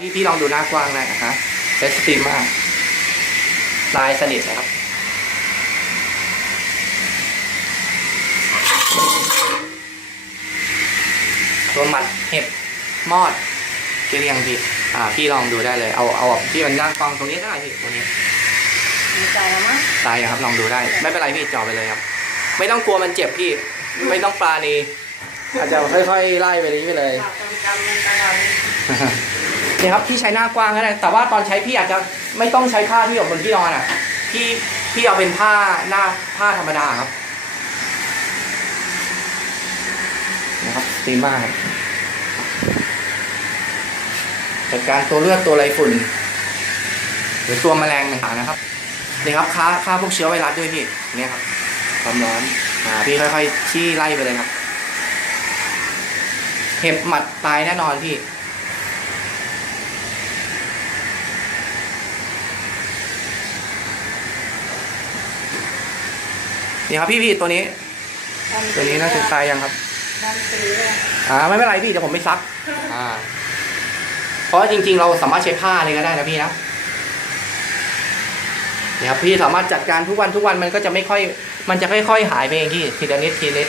พี่พี่ลองดูหน้ากว้างหน่อยนะฮะเซตสตรีมมากลายสนิทนะครับ ตัวหมัดเห็บ มอดเกลียงพี่ อ่า พี่ลองดูได้เลย เอา เอาที่มันย่างกล้องตรงนี้ได้พี่ตรงนี้ดีใจแล้วมั้งตายครับ ลองดูได้ ไม่เป็นไรพี่จ่อไปเลยครับ ไม่ต้องกลัวมันเจ็บพี่ ไม่ต้องปลาณีอาจจะค่อยๆไล่ไปนี้ไปเลยฝากคนจำมันตลอดเลย เนี่ยครับพี่ใช้หน้ากว้างก็ได้แต่ว่าตอนใช้พี่อาจจะไม่ต้องใช้ผ้าที่อยู่บนที่นอนอะพี่พี่เอาเป็นผ้าหน้าผ้าธรรมดาครับนะครับดีมากจัดการตัวเลือดตัวไรฝุ่น หรือตัวแมลงต่างๆนะครับนี่ครับฆ่าฆ่าพวกเชื้อไวรัสด้วยพี่เนี่ยครับความร้อนอ่าพี่ค่อยๆชี้ไล่ไปเลยครับ เห็บหมัดตายแน่นอนพี่ นี่ครับพี่พี่ตัวนี้ ตัวนี้น่าจะตายยังครับดำปีเลยอ่าไม่เป็นไรพี่เดี๋ยวผมไม่ซัก อ่า เพราะจริง ๆ เราสามารถใช้ผ้าเลยก็ได้นะพี่นะเนี่ยครับพี่สามารถจัดการทุกวันทุกวันมันก็จะไม่ค่อย มันจะค่อยๆหายไปเองพี่ทีละนิดทีละนิด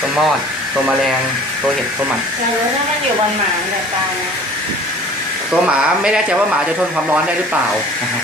ตัวมอดตัวแมลงตัวเห็ดตัวหมันอยากรู้ถ้ามันอยู่บนหมามันจะตายนะตัวหมาไม่แน่ใจว่าหมาจะทนความร้อนได้หรือเปล่านะฮะ